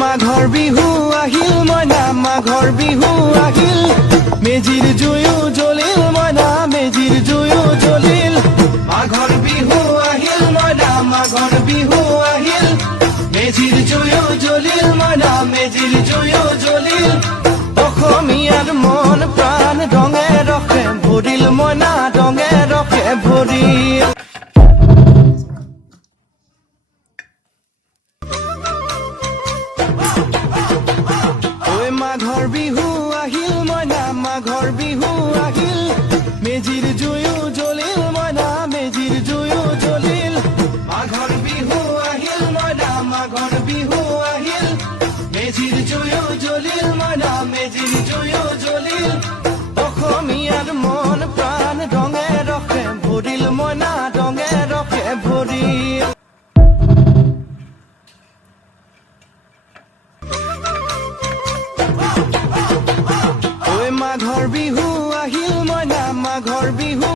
মাঘৰ বিহু আহিল মইনা মাঘৰ বিহু আহিল মেজিৰ জুয়ো জ্বলিল মইনা মেজিৰ জুয়ো জ্বলিল মাঘৰ বিহু আহিল মইনা মাঘৰ বিহু আহিল মেজিৰ জুয়ো জ্বলিল মইনা মেজিৰ জুয়ো জ্বলিল অসমীয়াৰ মন প্ৰাণ ৰঙে ৰসে ভৰিল মইনা ৰঙে ৰসে ভৰিল মাঘৰ বিহু আহিল মইনা মাঘৰ বিহু আহিল মেজিৰ জুয়ো জ্বলিল মইনা মেজিৰ জুয়ো জ্বলিল মাঘৰ বিহু আহিল মইনা মাঘৰ বিহু আহিল মেজিৰ জুয়ো জ্বলিল মইনা মেজিৰ জুয়ো জ্বলিল অসমীয়াৰ মন প্ৰাণ ৰঙে ৰসে ভৰিল মইনা ৰঙে ৰসে ভৰিল মাঘৰ বিহু